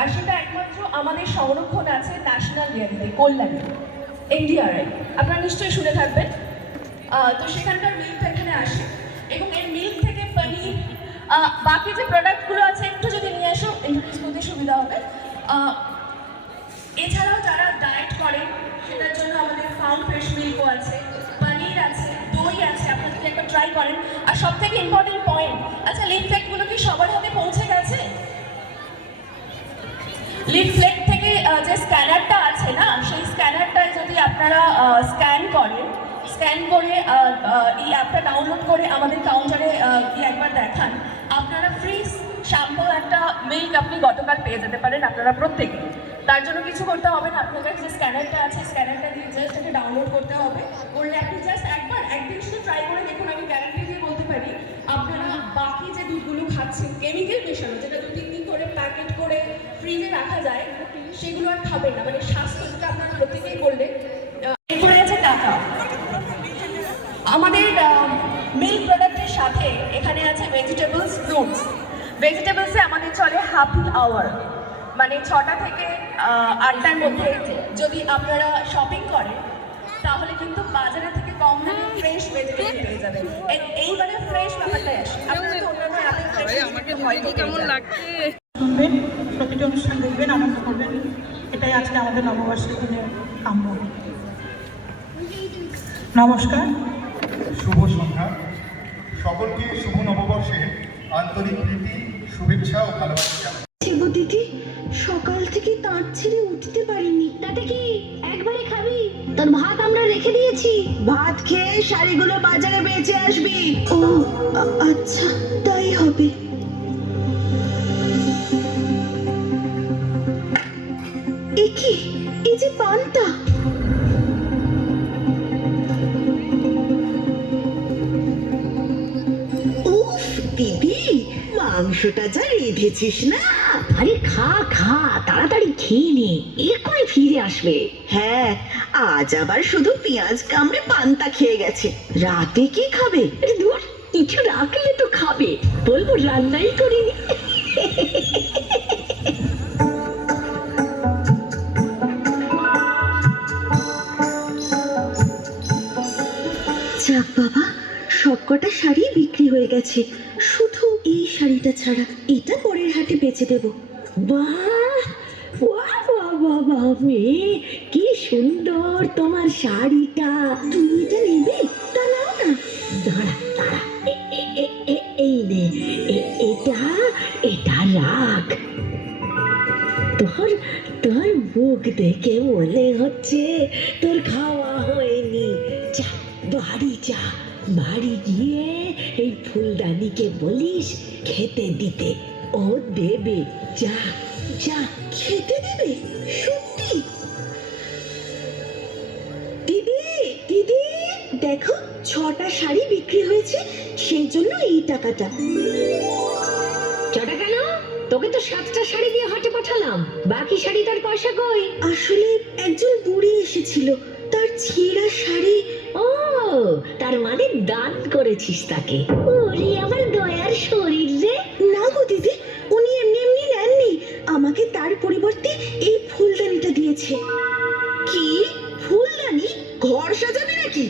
আর সেটা একমাত্র আমাদের সংরক্ষণ আছে ন্যাশনাল ডেয়ারিতে, কল্যাণী, এনডিআরআই। আপনারা নিশ্চয়ই শুনে থাকবেন। তো সেখানকার মিল্কটা এখানে আসে এবং এর মিল্ক থেকে পনির, বাকি যে প্রোডাক্টগুলো আছে একটু যদি নিয়ে আসো ইন্ট্রোডিউস করতে সুবিধা হবে। এছাড়াও যারা ডায়েট করেন সেটার জন্য আমাদের ফার্ম ফ্রেশ মিল্কও আছে, পনির আছে, দই আছে, আপনারা যদি একবার ট্রাই করেন। আর সব থেকে ইম্পর্টেন্ট পয়েন্ট, আচ্ছা লিফলেটগুলো কি সবার হাতে পৌঁছে গেছে? লিফলেট থেকে যে স্ক্যানারটা আছে না, সেই স্ক্যানারটায় যদি আপনারা স্ক্যান করে এই অ্যাপটা ডাউনলোড করে আমাদের কাউন্টারে একবার দেখান, আপনারা ফ্রি স্যাম্পল একটা মিল্ক আপনি গতকাল পেয়ে যেতে পারেন আপনারা প্রত্যেকে। তার জন্য কিছু করতে হবে না, আপনাদের যে স্ক্যানারটা আছে স্ক্যানারটা দিয়ে জাস্ট এটা ডাউনলোড করতে হবে। করলে আপনি জাস্ট একদিন শুধু ট্রাই করে দেখুন। আমি গ্যারান্টি দিয়ে বলতে পারি আপনারা বাকি যে দুধগুলো খাচ্ছেন কেমিক্যাল মেশানো, যেটা 2-3 দিন করে প্যাকেট করে ফ্রিজে রাখা যায়, সেগুলো আর খাবেন না। মানে স্বাস্থ্য যেটা আপনারা প্রত্যেকেই বললেন। এরপরে আছে টাকা। আমাদের মিল্ক প্রোডাক্টের সাথে এখানে আছে ভেজিটেবলস, ফ্রুটস। ভেজিটেবলসে আমাদের চলে হ্যাপি আওয়ার, মানে 6টা থেকে 8টার মধ্যে যদি আপনারা শপিং করেন তাহলে কিন্তু বাজারে থেকে কম দামে ফ্রেশ ভেজিটেবল পেয়ে যাবেন। এইবারে ফ্রেশ ব্যাপারটাই আসে। আপনারা তো অন্যান্য অ্যাপে ফ্রেশ হয়তো কেমন লাগছে শুনবেন, প্রতিটি অনুষ্ঠান দেখবেন, আনন্দ করবেন, এটাই আজকে আমাদের নববর্ষের দিনে কাম্য। নমস্কার, শুভ সন্ধ্যা। সকলকে শুভ নববর্ষের আন্তরিক প্রীতি, শুভেচ্ছা ও ভালোবাসা জানাই। দিদি, সকাল থেকে তাঁত ছেড়ে উঠতে পারিনি। তাতে কি একবারে খাবি? তোর ভাত আমরা রেখে দিয়েছি। ভাত খেয়ে শাড়িগুলো বাজারে বেচে আসবি। ও আচ্ছা, তাই হবে। একি, এই যে পান্তা। উফ দিদি, মাংসটা যা রেঁধেছিস না। আরে খা খা, তাড়াতাড়ি খেয়ে নে, এক্ষুনি ফিরে আসবে। হ্যাঁ, আজ আবার শুধু পেঁয়াজ কামড়ে পান্তা খেয়ে গেছে। রাতে কি খাবে? ধুর, কিছু রাখলে তো খাবে। বলবো রান্নাই করিনি। যাক বাবা, সবকটা শাড়ি বিক্রি হয়ে গেছে, শুধু এই শাড়িটা ছাড়া। এটা পরের হাটে বেচে দেব। বাহ বাহ বাহ বাহ বাহ, মেয়ে কি সুন্দর তোমার শাড়িটা। তুমি এটা নেবে? তা নাও না। দাঁড়া দাঁড়া, এই নে, এটা এটা রাখ। তোর তোর মুখ দেখে মনে হচ্ছে তোর খাওয়া হয়নি। যা বাড়ি যা, বাড়ি গিয়ে এই ফুলদানিকে বলিস খেতে দিতে, ও দেবে। যা যা, খেতে দেবে? সত্যি? দিদি দিদি, দেখো 6টা শাড়ি বিক্রি হয়েছে, সেই জন্য এই টাকাটা। 6টা কেন? তোকে তো 7টা শাড়ি দিয়ে হাটে পাঠালাম, বাকি শাড়িটার পয়সা কই? আসলে একজন বুড়ি এসেছিল, তার ছেঁড়া শাড়ি। ও, তার মানে দান করেছিস তাকে? ওরে আমার দয়ার শরীর রে। না গো দিদি, উনি এমনি এমনি নেননি, আমাকে তার পরিবর্তে এই ফুলদানিটা দিয়েছে। কি ফুলদানি? ঘর সাজাবে নাকি?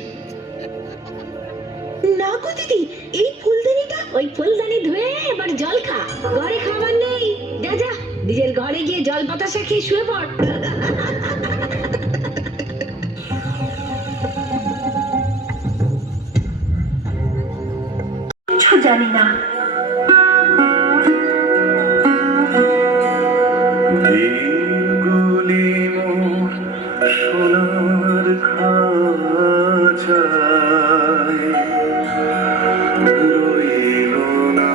না গো দিদি, এই ফুলদানিটা। ওই ফুলদানি ধুয়ে এবার জল খা, ঘরে খাবার নেই। যা যা, নিজের ঘরে গিয়ে জল বাতাসা খেয়ে শুয়ে পড়। কিছু জানি না। সোনার খাঁচায় রইল না,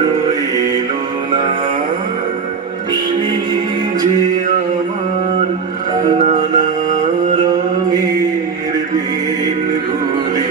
রইল না সেই যে আমার নানা রঙের দিনগুলি।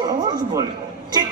সহজ বলে ঠিক